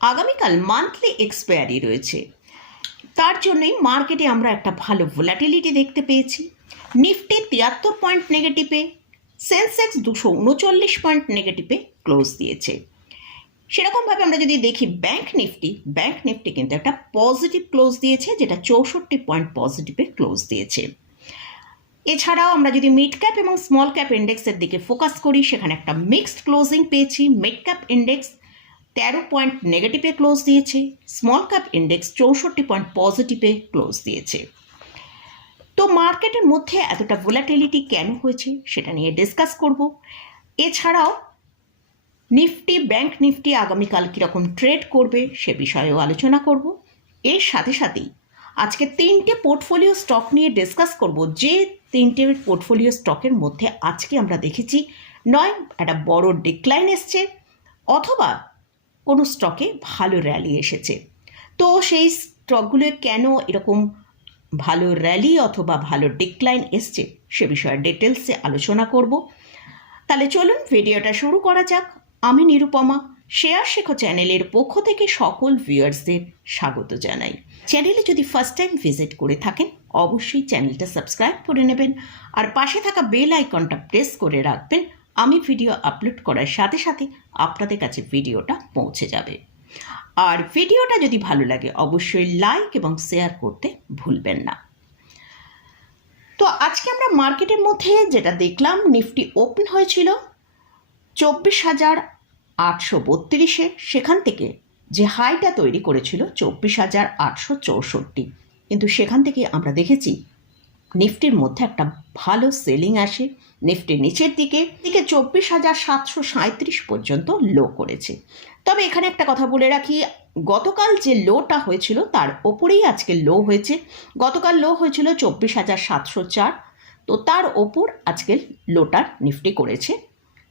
আগামীকাল monthly expiry রয়েছে। তার জন্যই মার্কেটে আমরা একটা ভালো ভোলাটিলিটি দেখতে পেয়েছি। নিফটি তিয়াত্তর পয়েন্ট নেগেটিভে সেন্সেক্স দুশো উনচল্লিশ পয়েন্ট নেগেটিভে ক্লোজ দিয়েছে। সেরকমভাবে আমরা যদি দেখি ব্যাংক নিফটি ব্যাংক নিফটি কিন্তু একটা পজিটিভ ক্লোজ দিয়েছে, যেটা চৌষট্টি পয়েন্ট পজিটিভে ক্লোজ দিয়েছে। এছাড়াও আমরা যদি মিড ক্যাপ এবং স্মল ক্যাপ ইন্ডেক্সের দিকে ফোকাস করি, সেখানে একটা মিক্সড ক্লোজিং পেয়েছি। মিড ক্যাপ ইন্ডেক্স তেরো পয়েন্ট নেগেটিভে ক্লোজ দিয়েছে স্মল ক্যাপ ইন্ডেক্স চৌষট্টি পয়েন্ট পজিটিভে ক্লোজ দিয়েছে। তো মার্কেটের মধ্যে এতটা ভোলাটিলিটি কেন হয়েছে সেটা নিয়ে ডিসকাস করব। এছাড়াও নিফটি ব্যাংক নিফটি আগামীকাল কীরকম ট্রেড করবে সে বিষয়েও আলোচনা করব। এর সাথে সাথেই আজকে তিনটে পোর্টফোলিও স্টক নিয়ে ডিসকাস করব। যে তিনটে পোর্টফোলিও স্টকের মধ্যে আজকে আমরা দেখেছি, নয়, একটা বড় ডিক্লাইন এসছে, অথবা কোনো স্টকে ভালো র্যালি এসেছে। তো সেই স্টকগুলো কেন এরকম ভালো র্যালি অথবা ভালো ডিক্লাইন এসছে সে বিষয়ে ডিটেলসে আলোচনা করব। তাহলে চলুন ভিডিওটা শুরু করা যাক। আমি নিরুপমা, শেয়ার শেখো চ্যানেলের পক্ষ থেকে সকল ভিউয়ার্সদের স্বাগত জানাই। চ্যানেলে যদি ফার্স্ট টাইম ভিজিট করে থাকেন, অবশ্যই চ্যানেলটা সাবস্ক্রাইব করে নেবেন। আর পাশে থাকা বেল আইকনটা প্রেস করে রাখবেন। আমি ভিডিও আপলোড করার সাথে সাথে আপনাদের কাছে ভিডিওটা পৌঁছে যাবে। আর ভিডিওটা যদি ভালো লাগে, অবশ্যই লাইক এবং শেয়ার করতে ভুলবেন না। তো আজকে আমরা মার্কেটের মধ্যে যেটা দেখলাম নিফটি ওপেন হয়েছিল চব্বিশ হাজার আটশো বত্রিশে। সেখান থেকে যে হাইটা তৈরি করেছিল, চব্বিশ হাজার আটশো চৌষট্টি। কিন্তু সেখান থেকে আমরা দেখেছি নিফটির মধ্যে একটা ভালো সেলিং আসে। নিফটির নিচের দিকে দিকে চব্বিশ হাজার সাতশো সাঁত্রিশ পর্যন্ত লো করেছে। তবে এখানে একটা কথা বলে রাখি, গতকাল যে লোটা হয়েছিল তার ওপরেই আজকে লো হয়েছে। গতকাল লো হয়েছিল চব্বিশ হাজার সাতশো চার, তো তার ওপর আজকে লোটার নিফটি করেছে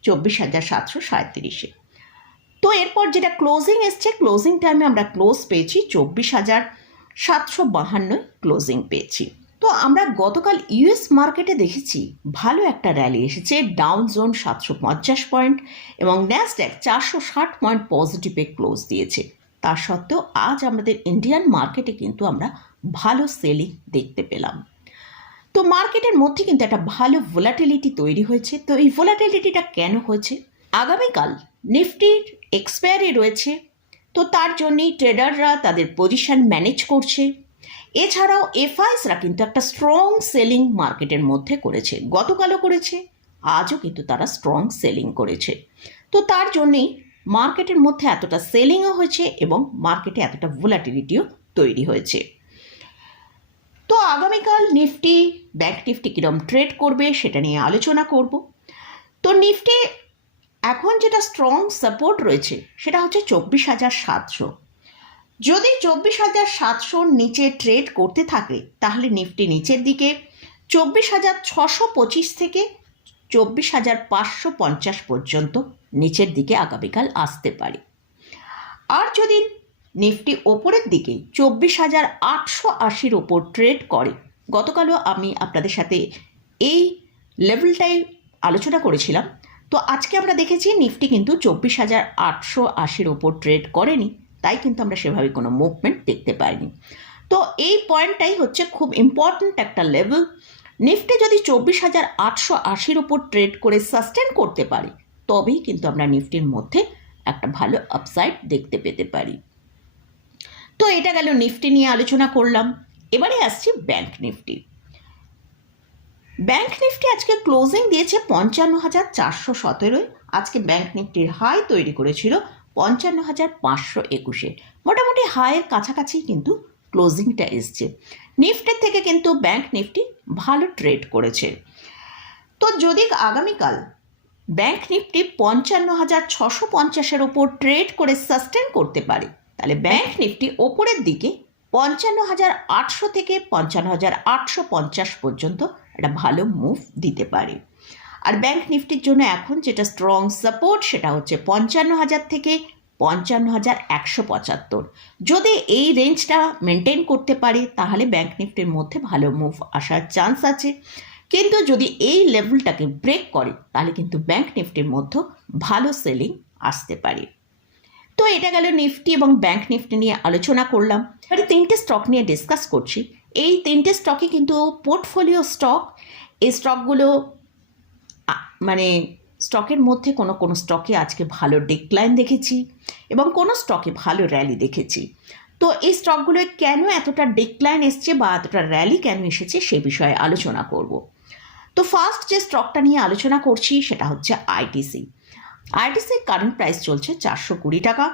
চব্বিশ হাজার সাতশো সাঁত্রিশে তো এরপর যেটা ক্লোজিং এসছে ক্লোজিং টাইমে আমরা ক্লোজ পেয়েছি, চব্বিশ হাজার সাতশো বাহান্নয় ক্লোজিং পেয়েছি। তো আমরা গতকাল ইউএস মার্কেটে দেখেছি ভালো একটা র্যালি এসেছে, ডাউন জোন সাতশো পঞ্চাশ পয়েন্ট এবং ন্যাসড্যাক চারশো ষাট পয়েন্ট পজিটিভে ক্লোজ দিয়েছে। তা সত্ত্বেও আজ আমাদের ইন্ডিয়ান মার্কেটে কিন্তু আমরা ভালো সেলিং দেখতে পেলাম। তো মার্কেটের মধ্যে কিন্তু একটা ভালো ভোলাটিলিটি তৈরি হয়েছে। তো এই ভোলাটিলিটিটা কেন হয়েছে? আগামীকাল নিফটির এক্সপায়ারি রয়েছে। তো তার জন্যই ট্রেডাররা তাদের পজিশন ম্যানেজ করছে। এছাড়াও এফআইসরা কিন্তু একটা স্ট্রং সেলিং মার্কেটের মধ্যে করেছে। গতকালও করেছে, আজও কিন্তু তারা স্ট্রং সেলিং করেছে। তো তার জন্যেই মার্কেটের মধ্যে এতটা সেলিংও হয়েছে এবং মার্কেটে এতটা ভোলাটিলিটিও তৈরি হয়েছে। তো আগামীকাল নিফটি, ব্যাংক নিফটি কীরকম ট্রেড করবে সেটা নিয়ে আলোচনা করব। তো নিফটি এখন যেটা স্ট্রং সাপোর্ট রয়েছে সেটা হচ্ছে চব্বিশ হাজার সাতশো। যদি চব্বিশ হাজার সাতশোর নিচে ট্রেড করতে থাকে, তাহলে নিফটি নিচের দিকে, চব্বিশ হাজার ছশো পঁচিশ থেকে চব্বিশ হাজার পাঁচশো পঞ্চাশ পর্যন্ত নিচের দিকে আগামীকাল আসতে পারে। আর যদি নিফটি ওপরের দিকে চব্বিশ হাজার আটশো আশির ওপর ট্রেড করে, গতকালও আমি আপনাদের সাথে এই লেভেলটাই আলোচনা করেছিলাম। তো আজকে আমরা দেখেছি নিফটি কিন্তু চব্বিশ হাজার আটশো আশির ওপর ট্রেড করেনি। তাই কিন্তু আমরা সেভাবে কোনো মুভমেন্ট দেখতে পাইনি। তো এই পয়েন্টটাই হচ্ছে খুব ইম্পর্ট্যান্ট একটা লেভেল নিফটি যদি চব্বিশ হাজার আটশো আশির উপর ট্রেড করে সাস্টেন করতে পারি, তবেই কিন্তু আমরা নিফটির মধ্যে একটা ভালো আপসাইড দেখতে পেতে পারি। তো এটা গেল নিফটি নিয়ে আলোচনা করলাম। এবারে আসছি ব্যাংক নিফটি। ব্যাংক নিফটি আজকে ক্লোজিং দিয়েছে পঞ্চান্ন হাজার চারশো সতেরোয়। আজকে ব্যাংক নিফটির হাই তৈরি করেছিল পঞ্চান্ন হাজার পাঁচশো একুশে। মোটামুটি হায়ের কাছাকাছি কিন্তু ক্লোজিংটা এসছে। নিফটির থেকে কিন্তু ব্যাংক নিফটি ভালো ট্রেড করেছে। তো যদি আগামীকাল ব্যাংক নিফটি পঞ্চান্ন হাজার ছশো পঞ্চাশের ওপর ট্রেড করে সাস্টেন করতে পারে, তাহলে ব্যাংক নিফটি ওপরের দিকে পঞ্চান্ন হাজার আটশো থেকে পঞ্চান্ন হাজার আটশো পঞ্চাশ পর্যন্ত একটা ভালো মুভ দিতে পারে। আর ব্যাংক নিফটির জন্য এখন যেটা স্ট্রং সাপোর্ট সেটা হচ্ছে পঞ্চান্ন হাজার থেকে পঞ্চান্ন হাজার একশো পঁচাত্তর। যদি এই রেঞ্জটা মেনটেন করতে পারে, তাহলে ব্যাংক নিফটির মধ্যে ভালো মুভ আসার চান্স আছে। কিন্তু যদি এই লেভেলটাকে ব্রেক করে, তাহলে কিন্তু ব্যাংক নিফটির মধ্যে ভালো সেলিং আসতে পারে। তো এটা গেল নিফটি এবং ব্যাংক নিফটি নিয়ে আলোচনা করলাম। এবারে তিনটে স্টক নিয়ে ডিসকাস করছি। এই তিনটে স্টকই কিন্তু পোর্টফোলিও স্টক এই স্টকগুলো মানে স্টকের মধ্যে কোনো কোনো স্টকে আজকে ভালো ডিক্লাইন দেখেছি এবং কোনো স্টকে ভালো র্যালি দেখেছি। তো এই স্টকগুলোয় কেন এতটা ডিক্লাইন এসছে বা এতটা র্যালি কেন এসেছে সে বিষয়ে আলোচনা করব। তো ফার্স্ট যে স্টকটা নিয়ে আলোচনা করছি সেটা হচ্ছে আইটিসি আইটিসির কারেন্ট প্রাইস চলছে চারশো কুড়ি টাকা।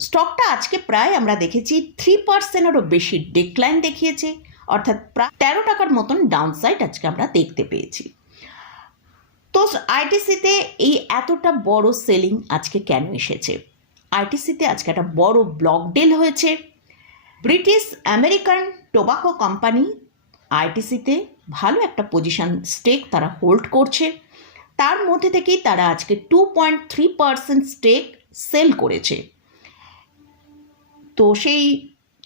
স্টকটা আজকে প্রায় আমরা দেখেছি থ্রি পার্সেন্টেরও বেশি ডিক্লাইন দেখিয়েছে। অর্থাৎ প্রায় তেরো টাকার মতন ডাউনসাইড আজকে আমরা দেখতে পেয়েছি। তো আইটিসিতে এই এতটা বড় সেলিং আজকে কেন এসেছে? আইটিসিতে আজকে একটা বড় ব্লক ডিল হয়েছে। ব্রিটিশ আমেরিকান টোবাকো কোম্পানি আইটিসিতে ভালো একটা পজিশন স্টেক তারা হোল্ড করছে। তার মধ্যে থেকেই তারা আজকে two point three percent stake sell করেছে। তো সেই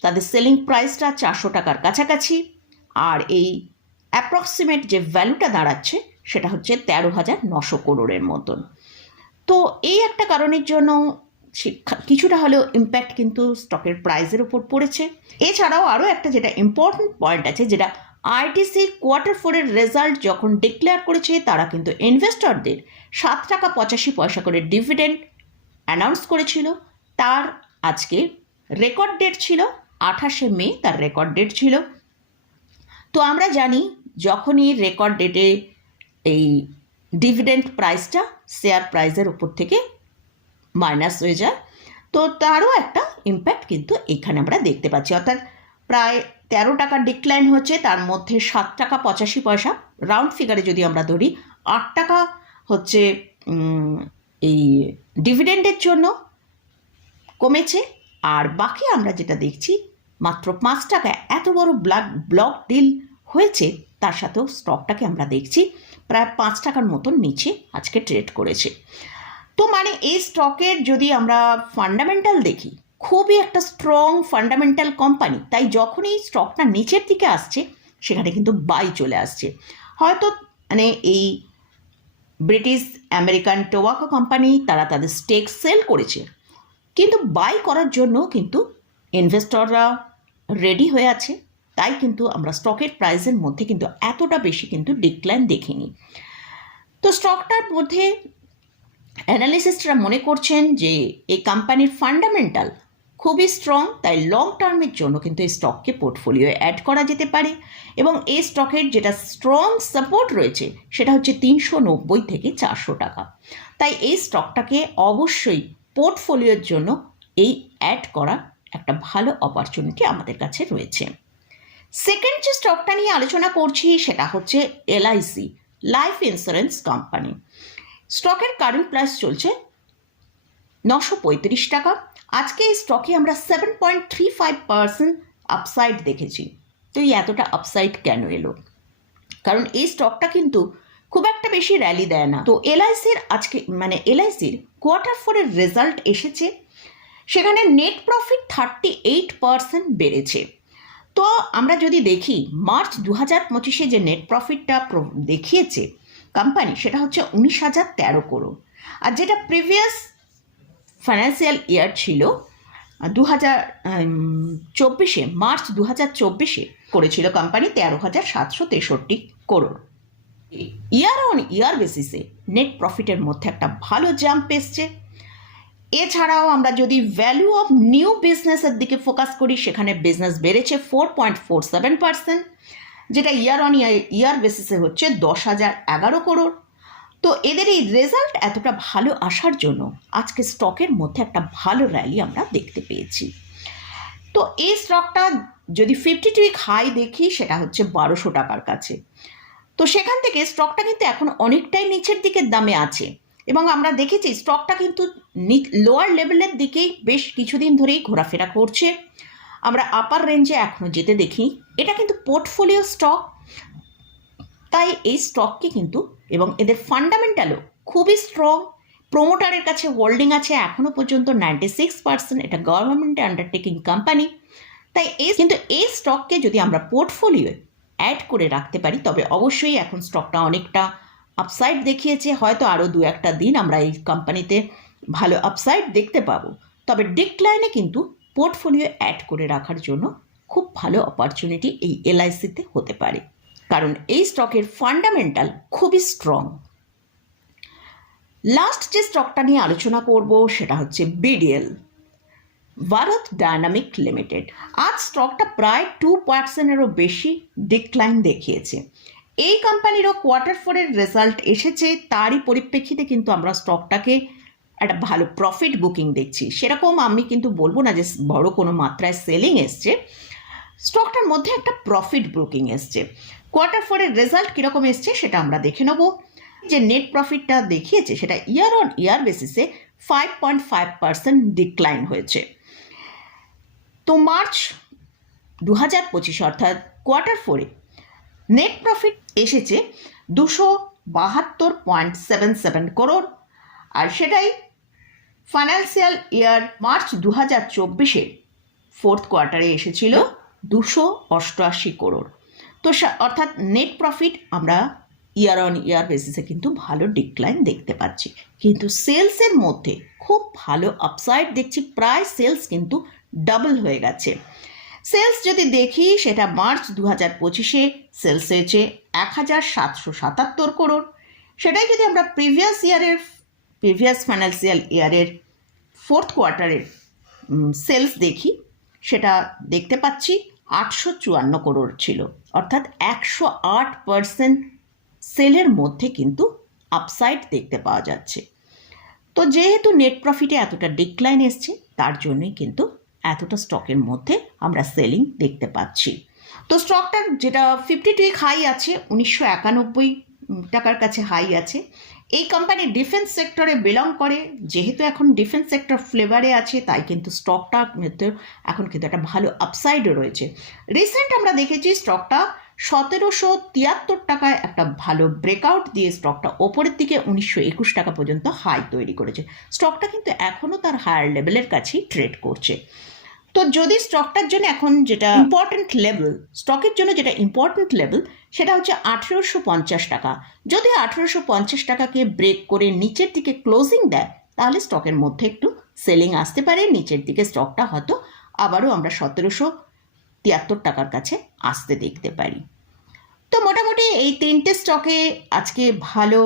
তাদের সেলিং প্রাইসটা চারশো টাকার কাছাকাছি। আর এই অ্যাপ্রক্সিমেট যে ভ্যালুটা দাঁড়াচ্ছে সেটা হচ্ছে তেরো হাজার নশো করোড়ের মতন। তো এই একটা কারণের জন্য শিক্ষা, কিছুটা হলেও ইম্প্যাক্ট কিন্তু স্টকের প্রাইসের উপর পড়েছে। এছাড়াও আরও একটা যেটা ইম্পর্ট্যান্ট পয়েন্ট আছে, যেটা আইটিসি কোয়ার্টার ফোরের রেজাল্ট যখন ডিক্লেয়ার করেছে, তারা কিন্তু ইনভেস্টরদের সাত টাকা পঁচাশি পয়সা করে ডিভিডেন্ড অ্যানাউন্স করেছিল। তার আজকে রেকর্ড ডেট ছিল, আঠাশে মে তার রেকর্ড ডেট ছিল। তো আমরা জানি যখনই রেকর্ড ডেটে এই ডিভিডেন্ড প্রাইসটা শেয়ার প্রাইসের উপর থেকে মাইনাস হয়ে যায়। তো তারও একটা ইম্প্যাক্ট কিন্তু এখানে আমরা দেখতে পাচ্ছি। অর্থাৎ প্রায় তেরো টাকা ডিক্লাইন হচ্ছে, তার মধ্যে সাত টাকা পঁচাশি পয়সা। রাউন্ড ফিগারে যদি আমরা ধরি, আট টাকা হচ্ছে এই ডিভিডেন্ডের জন্য কমেছে। আর বাকি আমরা যেটা দেখছি, মাত্র পাঁচ টাকা এত বড় ব্লাক ব্লক ডিল হয়েছে, তার সাথেও স্টকটাকে আমরা দেখছি, প্রায় পাঁচ টাকার মতন নিচে আজকে ট্রেড করেছে। তো মানে এই স্টকের যদি আমরা ফান্ডামেন্টাল দেখি, খুবই একটা স্ট্রং ফান্ডামেন্টাল কোম্পানি তাই যখনই স্টকটা নিচের দিকে আসছে, সেখানে কিন্তু বাই চলে আসছে। হয়তো মানে এই ব্রিটিশ আমেরিকান টোবাকো কোম্পানি, তারা তাদের স্টেক সেল করেছে, কিন্তু বাই করার জন্য কিন্তু ইনভেস্টররা রেডি হয়ে আছে। তাই কিন্তু আমরা স্টকের প্রাইসের মধ্যে কিন্তু এতটা বেশি কিন্তু ডিক্লাইন দেখিনি। তো স্টকটার মধ্যে অ্যানালিসিস্টরা মনে করছেন যে এই কোম্পানির ফান্ডামেন্টাল খুবই স্ট্রং তাই লং টার্মের জন্য কিন্তু এই স্টককে পোর্টফোলিও অ্যাড করা যেতে পারে এবং এই স্টকের যেটা স্ট্রং সাপোর্ট রয়েছে সেটা হচ্ছে তিনশো নব্বই থেকে চারশো টাকা। তাই এই স্টকটাকে অবশ্যই পোর্টফোলিওর জন্য এই অ্যাড করা একটা ভালো অপরচুনিটি আমাদের কাছে রয়েছে। সেকেন্ড যে স্টকটা নিয়ে আলোচনা করছি সেটা হচ্ছে এলআইসি লাইফ ইন্স্যুরেন্স কোম্পানি স্টকের কারেন্ট প্রাইস চলছে নশো পঁয়ত্রিশ টাকা। আজকে এই স্টকে আমরা seven point three five percent upside দেখেছি। তো এই এতটা আপসাইড কেন এলো? কারণ এই স্টকটা কিন্তু খুব একটা বেশি র্যালি দেয় না। তো এলআইসির আজকে মানে এলআইসির কোয়ার্টার ফোরের রেজাল্ট এসেছে। সেখানে net profit thirty eight percent বেড়েছে। তো আমরা যদি দেখি, মার্চ দু হাজার পঁচিশে যে নেট প্রফিটটা দেখিয়েছে কোম্পানি সেটা হচ্ছে উনিশ হাজার তেরো করোড় আর যেটা প্রিভিয়াস ফাইন্যান্সিয়াল ইয়ার ছিল দু হাজার চব্বিশে, মার্চ দু হাজার চব্বিশে করেছিল কোম্পানি তেরো হাজার সাতশো তেষট্টি করোড় ইয়ার অন ইয়ার বেসিসে নেট প্রফিটের মধ্যে একটা ভালো জাম্প এসছে। এছাড়াও আমরা যদি ভ্যালু অফ নিউ বিজনেসের দিকে ফোকাস করি, সেখানে বিজনেস বেড়েছে four point four seven percent যেটা ইয়ার অন ইয়ার ইয়ার বেসিসে হচ্ছে দশ হাজার এগারো করোড় তো এদের এই রেজাল্ট এতটা ভালো আসার জন্য আজকে স্টকের মধ্যে একটা ভালো র্যালি আমরা দেখতে পেয়েছি। তো এই স্টকটা যদি ফিফটি টু উইক হাই দেখি, সেটা হচ্ছে বারোশো টাকার কাছে। তো সেখান থেকে স্টকটা কিন্তু এখন অনেকটাই নিচের দিকের দামে আছে। এবং আমরা দেখেছি স্টকটা কিন্তু লোয়ার লেভেলের দিকেই বেশ কিছুদিন ধরেই ঘোরাফেরা করছে। আমরা আপার রেঞ্জে এখনও যেতে দেখি। এটা কিন্তু পোর্টফোলিও স্টক তাই এই স্টককে কিন্তু এবং এদের ফান্ডামেন্টালও খুবই স্ট্রং প্রোমোটারের কাছে হোল্ডিং আছে এখনও পর্যন্ত নাইনটি সিক্স পার্সেন্ট এটা গভর্নমেন্টে আন্ডারটেকিং কোম্পানি তাই এই কিন্তু এই স্টককে যদি আমরা পোর্টফোলিও অ্যাড করে রাখতে পারি, তবে অবশ্যই এখন স্টকটা অনেকটা আপসাইড দেখিয়েছে। হয়তো আরও দু একটা দিন আমরা এই কোম্পানিতে ভালো আপসাইড দেখতে পাবো। তবে ডিক্লাইনে কিন্তু পোর্টফোলিও অ্যাড করে রাখার জন্য খুব ভালো অপরচুনিটি এই এলআইসিতে হতে পারে। কারণ এই স্টকের ফান্ডামেন্টাল খুবই স্ট্রং লাস্ট যে স্টকটা নিয়ে আলোচনা করব সেটা হচ্ছে বিডিএল ভারত ডায়নামিক লিমিটেড আজ স্টকটা প্রায় টু পার্সেন্টেরও বেশি ডিক্লাইন দেখিয়েছে। এই কোম্পানিরও কোয়ার্টার ফোরের রেজাল্ট এসেছে, তারই পরিপ্রেক্ষিতে কিন্তু আমরা স্টকটাকে একটা ভালো প্রফিট বুকিং দেখছি। সেরকম আমি কিন্তু বলব না যে বড় কোনো মাত্রায় সেলিং এসছে। স্টকটার মধ্যে একটা প্রফিট বুকিং এসছে। কোয়ার্টার ফোরের রেজাল্ট কীরকম এসছে সেটা আমরা দেখে নেব। যে নেট প্রফিটটা দেখিয়েছে সেটা ইয়ার অন ইয়ার বেসিসে five point five percent decline হয়েছে। তো মার্চ দু হাজার পঁচিশ অর্থাৎ কোয়ার্টার ফোরে নেট প্রফিট এসেছে দুশো বাহাত্তর পয়েন্ট সেভেন সেভেন করোড় আর সেটাই ফাইন্যান্সিয়াল ইয়ার মার্চ দু হাজার চব্বিশে ফোর্থ কোয়ার্টারে এসেছিল দুশো অষ্টআশি করোড়। তো অর্থাৎ নেট প্রফিট আমরা ইয়ার অন ইয়ার বেসিসে কিন্তু ভালো ডিক্লাইন দেখতে পাচ্ছি। কিন্তু সেলসের মধ্যে খুব ভালো আপসাইড দেখছি, প্রায় সেলস কিন্তু ডাবল হয়ে গেছে। সেলস যদি দেখি, সেটা মার্চ দু হাজার পঁচিশে সেলস হয়েছে এক হাজার সাতশো সাতাত্তর করোড়। সেটাই যদি আমরা প্রিভিয়াস ইয়ারের প্রিভিয়াস ফাইন্যান্সিয়াল ইয়ারের ফোর্থ কোয়ার্টারের সেলস দেখি, সেটা দেখতে পাচ্ছি আটশো চুয়ান্ন করোড় ছিল। অর্থাৎ একশো আট পার্সেন্ট সেলের মধ্যে কিন্তু আপসাইড দেখতে পাওয়া যাচ্ছে। তো যেহেতু নেট প্রফিটে এতটা ডিক্লাইন এসছে, তার জন্যই কিন্তু এতটা স্টকের মধ্যে আমরা সেলিং দেখতে পাচ্ছি। তো স্টকটার যেটা ফিফটি টু হাই আছে, উনিশশো একানব্বই টাকার কাছে হাই আছে। এই কোম্পানি ডিফেন্স সেক্টরে বিলং করে, যেহেতু এখন ডিফেন্স সেক্টর ফ্লেভারে আছে, তাই কিন্তু স্টকটা এখন কিন্তু একটা ভালো আপসাইডও রয়েছে। রিসেন্ট আমরা দেখেছি স্টকটা সতেরোশো তিয়াত্তর টাকায় একটা ভালো ব্রেকআউট দিয়ে স্টকটা ওপরের দিকে উনিশশো একুশ টাকা পর্যন্ত হাই তৈরি করেছে। স্টকটা কিন্তু এখনও তার হায়ার লেভেলের কাছেই ট্রেড করছে। তো যদি স্টকটার জন্য এখন যেটা ইম্পর্টেন্ট লেভেল স্টকের জন্য যেটা ইম্পর্টেন্ট লেভেল সেটা হচ্ছে আঠেরোশো পঞ্চাশ টাকা। যদি আঠেরোশো পঞ্চাশ টাকাকে ব্রেক করে নিচের দিকে ক্লোজিং দেয়, তাহলে স্টকের মধ্যে একটু সেলিং আসতে পারে, নিচের দিকে স্টকটা হয়তো আবারও আমরা সতেরোশো তিয়াত্তর টাকার কাছে আসতে দেখতে পারি। তো মোটামুটি এই তিনটে স্টকে আজকে ভালো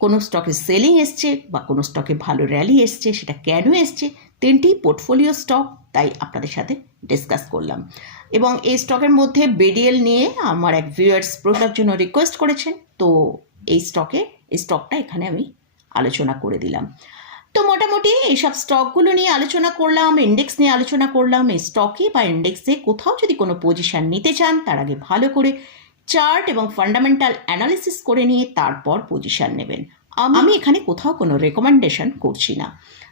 কোনো স্টকে সেলিং এসছে বা কোনো স্টকে ভালো র্যালি এসছে, সেটা কেন এসছে তিনটি পোর্টফোলিও স্টক তাই আপনাদের সাথে ডিসকাস করলাম। এবং এই স্টকের মধ্যে বেডিএল নিয়ে আমার এক ভিউয়ার্স প্রোডাক্ট জন্য রিকোয়েস্ট করেছেন, তো এই স্টকে এই স্টকটা এখানে আমি আলোচনা করে দিলাম। তো মোটামুটি এইসব স্টকগুলো নিয়ে আলোচনা করলাম ইন্ডেক্স নিয়ে আলোচনা করলাম, এই স্টকে বা ইন্ডেক্সে কোথাও যদি কোনো পজিশান নিতে চান, তার আগে ভালো করে চার্ট এবং ফান্ডামেন্টাল অ্যানালিসিস করে নিয়ে তারপর পজিশন নেবেন। আমি এখানে কোথাও কোনো রেকমেন্ডেশন করছি না।